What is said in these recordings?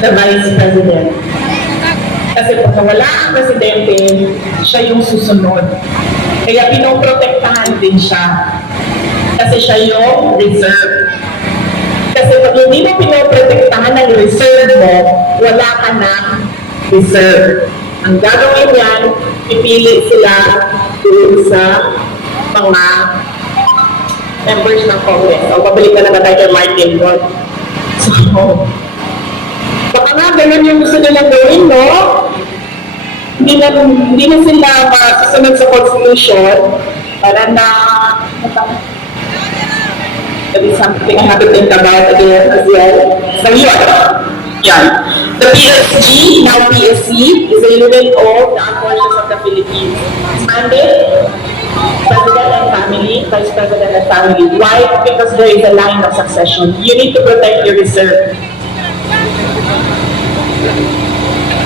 The Vice President. Kasi pag wala ang Presidente, siya yung susunod. Kaya pinoprotektahan din siya. Kasi siya yung reserve. Kasi pag hindi mo pinoprotektahan ng reserve mo, wala ka ng reserve. Ang gagawin yan, pipili sila doon sa mga members ng Congress. O, pabalik na naman tayo kay Martin Roth. So, baka nga ganun yung gusto nilang gawin, no? Hindi na sila masusunod sa Constitution para na that is something I have to think about again as well. So, yan. The PSG, now PSC, is a unit of the armed forces of the Philippines. Its mandate, President and family, Vice President and family. Why? Because there is a line of succession. You need to protect your reserve.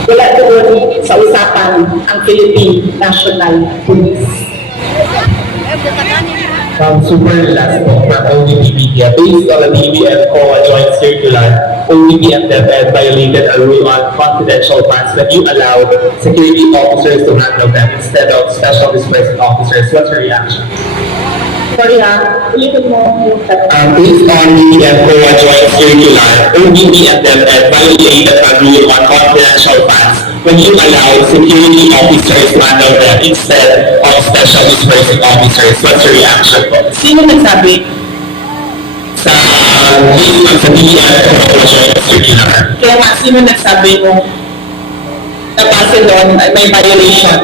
Wala doon sa usapan ang Philippine National Police. Super last po from OVP Media. Based on the BBM COA joint circular, OVP and DepEd violated a rule on confidential funds that you allowed security officers to handle them instead of special dispersing officers. What's your reaction? Sorry ha, ulitin mo yung Based on BBM COA joint circular, OVP and DepEd violated a rule on confidential funds when you allowed security officers to handle them instead of special dispersing officers. What's your reaction po? Sino nagsabi? Sa BBM COA joint circular. Kaya nga, sino nagsabi mo na kasi doon ay may violation?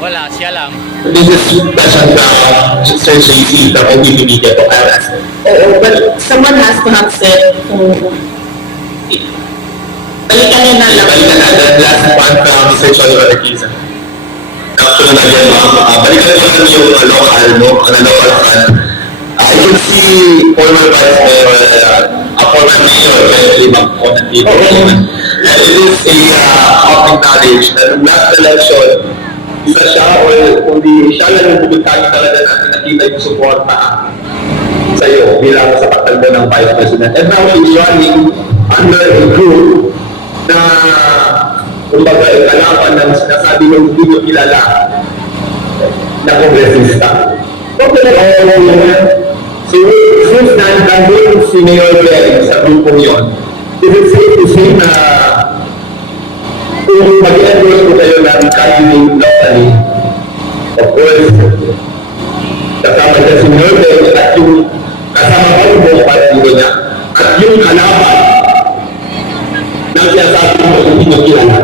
Wala, siya lang. This is question from Sir JC from OVP Media po. Oo, but someone has to have said balikan niya na lang. Balikan natin last one from Mr. Cholo Arquiza. Actually, balikan natin yung local, no? Local fund. I can see former Vice Mayor, former Mayor, Wesley Bangkon, and people. And it is a common knowledge na nung last election, isa siya o kundi siya lang yung bumintangin talaga natin nakita yung suporta sa iyo bilang sa patalbo ng Vice President. And now he's running under a group na kumbaga kalaban ng sinasabi ng hindi mo kilala na kongresista. So, since nandun si Mayor Ben sa grupong yon, is it safe to say na kung mag-endorse ko kayo ng candidate locally, of course, kasama niya si Mayor Ben at yung kasama ko yung buong partido niya at yung kalaban ng sinasabi mo hindi mo kilala.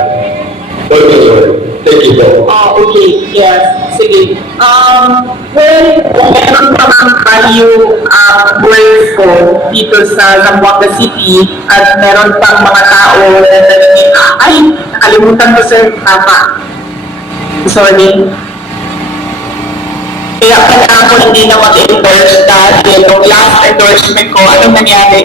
Thank you po. Okay, yes. Sige. Well, kung meron pa mga value words ko dito sa Zamboanga City at meron pang mga tao na ay, nakalimutan ko sir, tama. Sorry. Kaya pala ako hindi na mag-endorse dahil yung last endorsement ko, anong nangyari?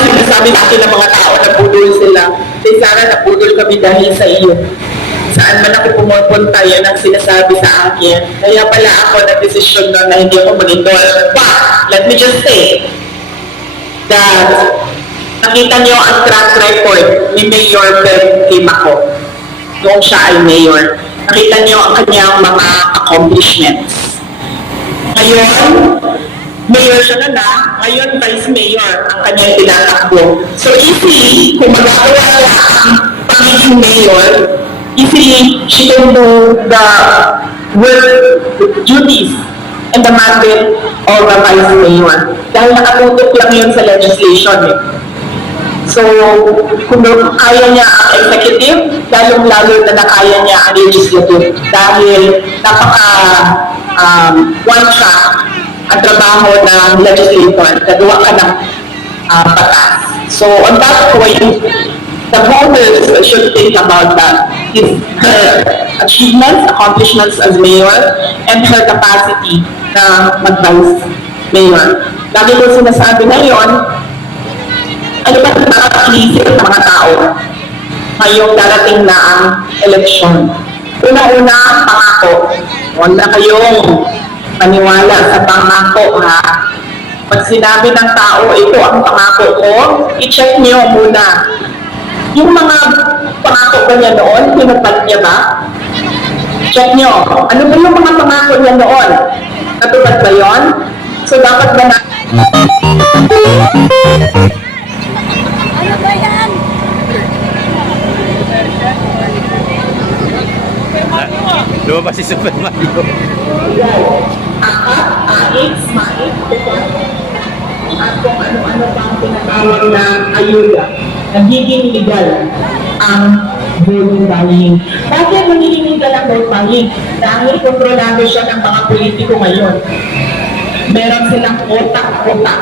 Sinasabi natin ng mga tao na budol sila. Say, Sarah, napudol kami dahil sa iyo. Saan man ako pumupunta, yan ang sinasabi sa akin. Kaya pala ako nag-desisyon na hindi ako mag-endorse. But, let me just say that nakita niyo ang track record ni Mayor Ben Climaco noong siya ay mayor. Nakita niyo ang kanyang mga accomplishments. Ngayon, mayor siya na, ngayon vice mayor ang kanyang tinatakbo. So easily, kung magagawa niya ang pagiging mayor, easily she can do the work duties and the mandate of the vice mayor. Dahil nakatutok lang yun sa legislation. So, kung kaya niya ang executive, lalong-lalo na nakaya niya ang legislative. Dahil napaka one track ang trabaho ng legislator, gagawa ka ng batas. So, on that point, the voters should think about that. Her achievements, accomplishments as mayor, and her capacity na mag-vice mayor. Lagi ko sinasabi ngayon, ano ba nakakaisip ng mga tao ngayong darating na ang eleksyon? Una-una, pangako. Huwag na kayong maniwala sa pangako ha. Pag sinabi ng tao, ito ang pangako ko, i-check niyo muna. Yung mga pangako ba niya noon, pinupad niya ba? Check niyo. Ano ba yung mga pangako niya noon? Natupad ba yun? So dapat ba na... Ano ba yan? Lumabas si Super Mario. Ais, mais, at kung ano-ano pang tinatawag na ayuda, nagiging legal ang vote buying. Bakit magiging legal ang vote buying? Dahil kontrolado siya ng mga politiko ngayon. Meron silang otak-otak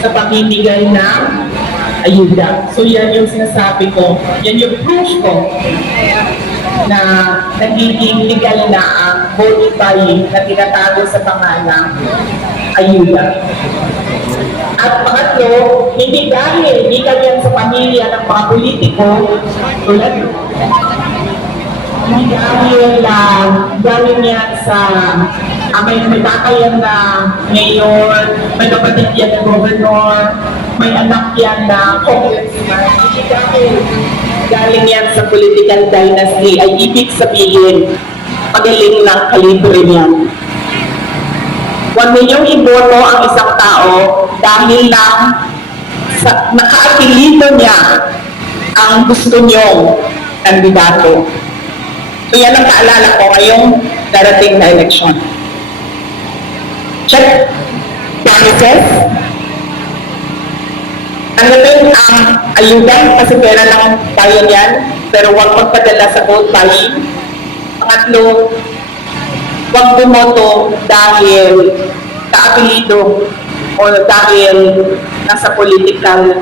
sa pamimigay ng ayuda. So yan yung sinasabi ko, yan yung proof ko na nagiging legal na ang vote buying na tinatago sa pangalang ayuda. At pangatlo, hindi dahil yan sa pamilya ng mga politiko, tulad hindi dahil yan sa may tatay yan na mayor, may kapatid yan na governor, may anak yan na congressman. Hindi dahil galing yan sa political dynasty ay ibig sabihin pagaling ng kalibre niyan. Huwag ninyong iboto ang isang tao dahil lang sa nakaapilito niya ang gusto niyong kandidato. So yan ang kaalala ko ngayong darating na eleksyon. Check promises. Tanggapin ang ayuda kasi pera lang tayo yan, pero huwag magpadala sa vote buying. Pangatlo, huwag bumoto dahil kaapelido o dahil nasa political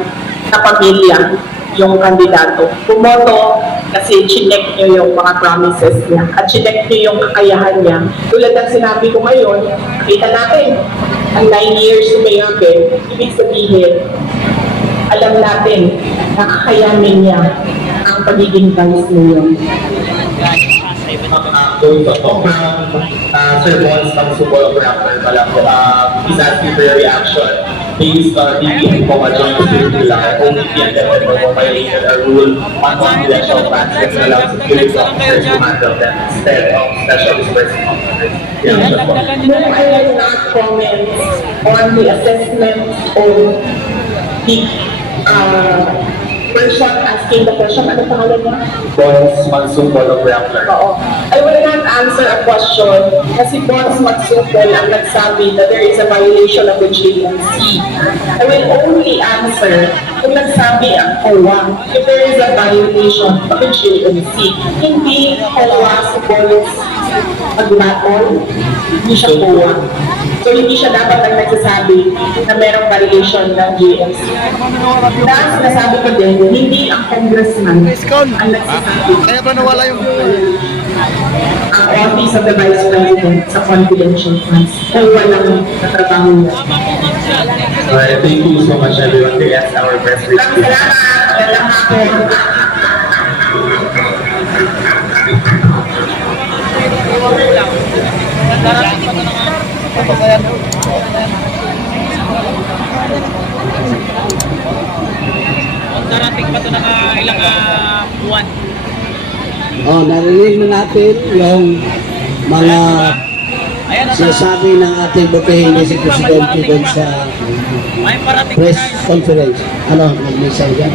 na pamilya yung kandidato. Bumoto kasi chinek nyo yung mga promises niya at chinek nyo yung kakayahan niya. Tulad ng sinabi ko ngayon, kita natin ang 9 years umayapin, ibig sabihin, alam natin na kakayanin niya ang pagiging vice mayor. Going to talk now, Sir Bons, mag-support rapper pala po. He's asking for your reaction based on the joint circular. OVP and DepEd violated a rule on confidential facts that allows security officers to handle them instead of special dispersing officers. Reaction po. No, I will not comment on the assessment of the person asking the question. Ano pangalan niya? Bons, mag-support of rapper. Oo. I will not answer a question kasi Bons Magsupol ang nagsabi that there is a violation of the JNC. I will only answer kung nagsabi ang COA if there is a violation of the JNC. Hindi COA si Bons maglatol, hindi siya COA. So hindi siya dapat ang nagsasabi na merong violation ng JNC. Dahil sinasabi ko din, hindi ang congressman ang nagsasabi. Kaya ba nawala yung... Ang office of the Vice President sa confidential funds. Kung walang natrabaho niya. Alright, thank you so much everyone. That's our best Maraming salamat. Dalang ako. Darating pa ito na ilang buwan. Oh, narinig na natin yung mga Ayan na sinasabi ng ating butihing si Presidente doon sa may parating press na conference. Ano, nag-message yan?